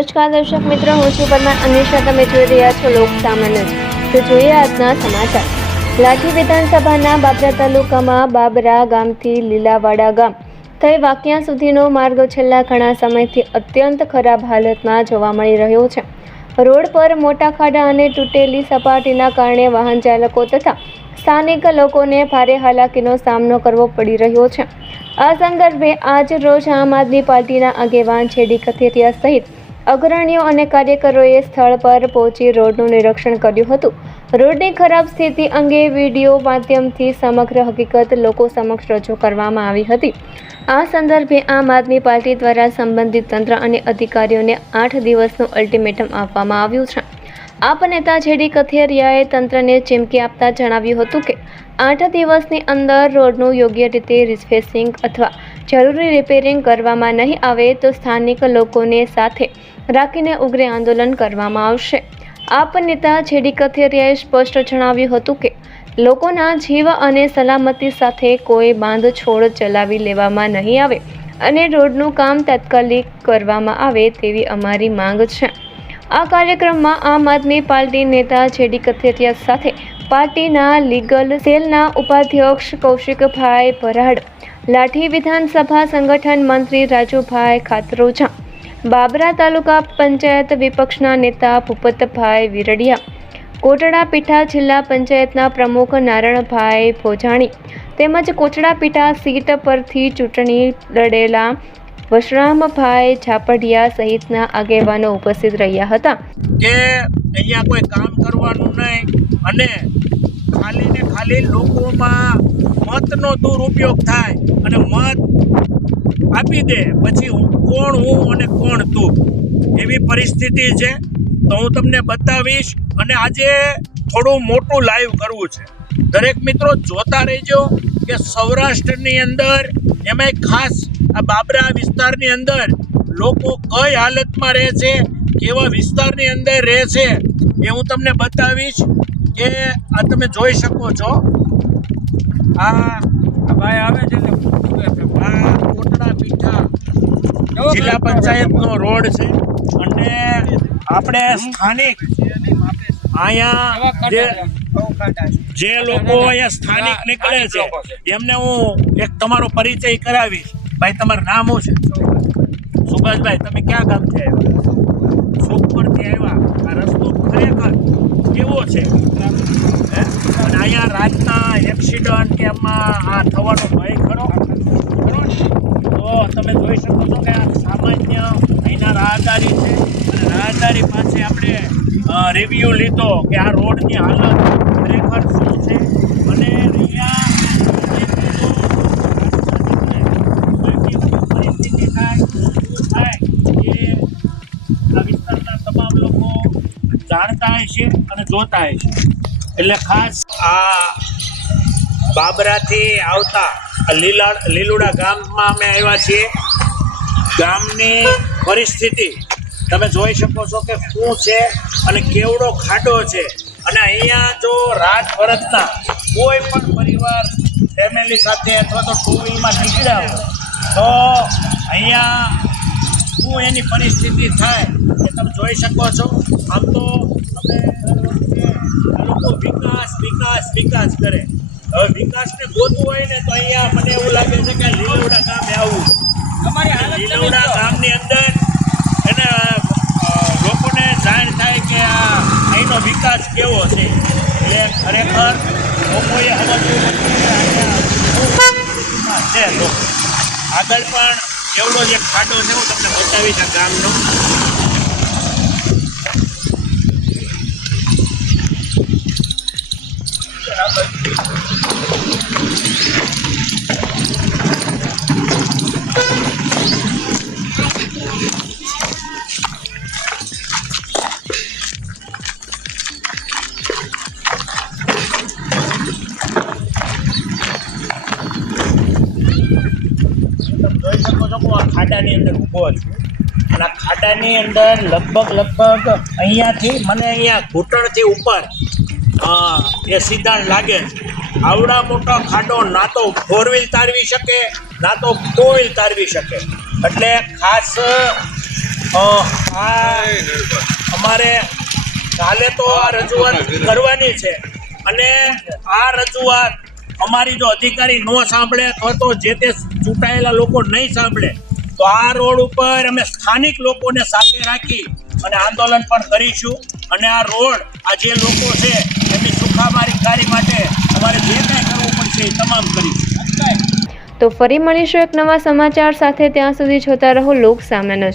નમસ્કાર દર્શક મિત્રો, હું છું પરમાર અનિશા. તમે જોઈ રહ્યા છો લોક સામાન્ય. તો જોઈએ આજના સમાચાર. લાઠી વિધાનસભાના બાબરા તાલુકામાં બાબરા ગામથી લીલાવાડા ગામ થઈ વાકિયા સુધીનો માર્ગ છેલ્લા ઘણા સમયથી અત્યંત ખરાબ હાલતમાં જોવા મળી રહ્યો છે. રોડ પર મોટા ખાડા અને તૂટેલી સપાટીના કારણે વાહન ચાલકો તથા સ્થાનિક લોકોને ભારે હાલાકીનો સામનો કરવો પડી રહ્યો છે. આ સંદર્ભે આજ રોજ આમ આદમી પાર્ટીના આગેવાન છેડી કથિરિયા સહિત અગ્રણીઓ અને કાર્યકરોએ સ્થળ પર પહોંચી રોડનું નિરીક્ષણ કર્યું હતું. રોડની ખરાબ સ્થિતિ અંગે વિડીયો માધ્યમથી સમગ્ર હકીકત લોકો સમક્ષ રજૂ કરવામાં આવી હતી. આ સંદર્ભે આમ આદમી પાર્ટી દ્વારા સંબંધિત તંત્ર અને અધિકારીઓને 8 દિવસનું અલ્ટિમેટમ આપવામાં આવ્યું છે. આપ નેતા છેડી કથિરિયાએ તંત્રને ચીમકી આપતા જણાવ્યું હતું કે 8 દિવસની અંદર રોડનું યોગ્ય રીતે રિફેસિંગ અથવા જરૂરી રિપેરિંગ કરવામાં નહીં આવે તો સ્થાનિક લોકોને સાથે રાખીને ઉગ્ર આંદોલન કરવામાં આવશે. આપ નેતા છેડી કથિરિયાએ સ્પષ્ટ જણાવ્યું હતું કે લોકોના જીવ અને સલામતી સાથે કોઈ બાંધછોડ ચલાવી લેવામાં નહીં આવે અને રોડનું કામ તાત્કાલિક કરવામાં આવે તેવી અમારી માંગ છે. આ કાર્યક્રમમાં આમ આદમી પાર્ટી નેતા છેડી કથિરિયા સાથે પાર્ટીના લીગલ સેલના ઉપાધ્યક્ષ કૌશિકભાઈ ભરાડ, લાઠી વિધાનસભા સંગઠન મંત્રી રાજુભાઈ ખાતરોજા, બાબરા તાલુકા પંચાયત વિપક્ષના નેતા ભૂપતભાઈ વિરડિયા, કોટડા પીઠા જિલ્લા પંચાયતના પ્રમુખ નારણભાઈ ભોજાણી તેમજ કોટડા પીઠા સીટ પરથી ચૂંટણી લડેલા વશરામભાઈ ઝાપડિયા સહિતના આગેવાનો ઉપસ્થિત રહ્યા હતા. કે અહીંયા કોઈ કામ કરવાનું નહીં અને ખાલી ને ખાલી લોકોમાં મતનો દુરુપયોગ થાય અને મત આપી દે પછી કોણ હું અને કોણ તું એવી પરિસ્થિતિ છે. તો હું તમને બતાવીશ અને આજે થોડું મોટું લાઈવ કરવું છે. દરેક મિત્રો જોતા રહેજો કે સૌરાષ્ટ્રની અંદર એમાંય ખાસ આ બાબરા વિસ્તારની અંદર લોકો કઈ હાલતમાં રહે છે, કેવા વિસ્તારની અંદર રહે છે એ હું તમને બતાવીશ. કે આ તમે જોઈ શકો છો, આ ભાઈ આવે છે ને, આ કોટડા પીઠા જિલ્લા પંચાયતનો રોડ છે અને આપણે સ્થાનિક અહીંયા જે લોકો અહીંયા સ્થાનિક નીકળે છે એમને હું એક તમારો પરિચય કરાવીશ. ભાઈ, તમારું નામ શું છે? સુભાષભાઈ, તમે ક્યાં ગામથી આવ્યા? સુખપુરથી આવ્યા. આ રસ્તો ખરેખર કેવો છે અને અહીંયા રાતના એક્સિડન્ટ કે એમાં આ થવાનો ભય ખરો ને? તો તમે જોઈ શકો છો કે આ સામાન્ય અહીંના રાહદારી છે અને રાહદારી પાસે આપણે રિવ્યૂ લીધો કે આ રોડની હાલત ખરેખર શું છે અને અહીંયા પરિસ્થિતિ થાય એ આ વિસ્તારના તમામ લોકો જાણતા હશે અને જોતા હશે. એટલે ખાસ આ બાબરાથી આવતા લીલુડા ગામમાં અમે આવ્યા છીએ. ગામની પરિસ્થિતિ તમે જોઈ શકો છો કે શું છે અને કેવડો ખાડો છે. અને અહીંયા જો રાત બરતના કોઈ પણ પરિવાર ફેમિલી સાથે અથવા તો ટુ વ્હીલમાં નીકળ્યા હોય તો અહીંયા શું એની પરિસ્થિતિ થાય એ તમે જોઈ શકો છો. આમ તો અમે આ લોકો વિકાસ કરે. હવે વિકાસને ગોતવું હોય ને તો અહીંયા મને એવું લાગે છે કે લીલોડા ગામે આવવું. લીલોડા ગામની અંદર એને લોકોને જાણ થાય કે અહીંનો વિકાસ કેવો છે. એ ખરેખર લોકોએ સમજવું છે. તો આગળ પણ એવડો જે ખાડો છે હું તમને બતાવીશ આ ગામનો. ખાડાની અંદર ઊભો છું અને આ ખાડાની અંદર લગભગ અહીંયાથી મને અહીંયા ઘૂંટણથી ઉપર એ સીધા લાગે છે. આવડા મોટો ખાડો ના તો 4 વ્હીલ તારવી શકે ના તો 2 વ્હીલ તારવી શકે. એટલે ખાસ આ અમારે કાલે તો આ રજૂઆત કરવાની છે અને આ રજૂઆત અમારી જો અધિકારી ન સાંભળે તો જે તે ચૂંટાયેલા લોકો નહીં સાંભળે તો આ રોડ ઉપર અમે સ્થાનિક લોકોને સાથે રાખી અને આંદોલન પણ કરીશું અને આ રોડ આ જે લોકો છે એમની સુખાકારી માટે અમારે જે કાંઈ કરવું પડશે એ તમામ કરીશું. તો ફરી મળીશું એક નવા સમાચાર સાથે. ત્યાં સુધી જોતા રહો લોક સામાન્ય.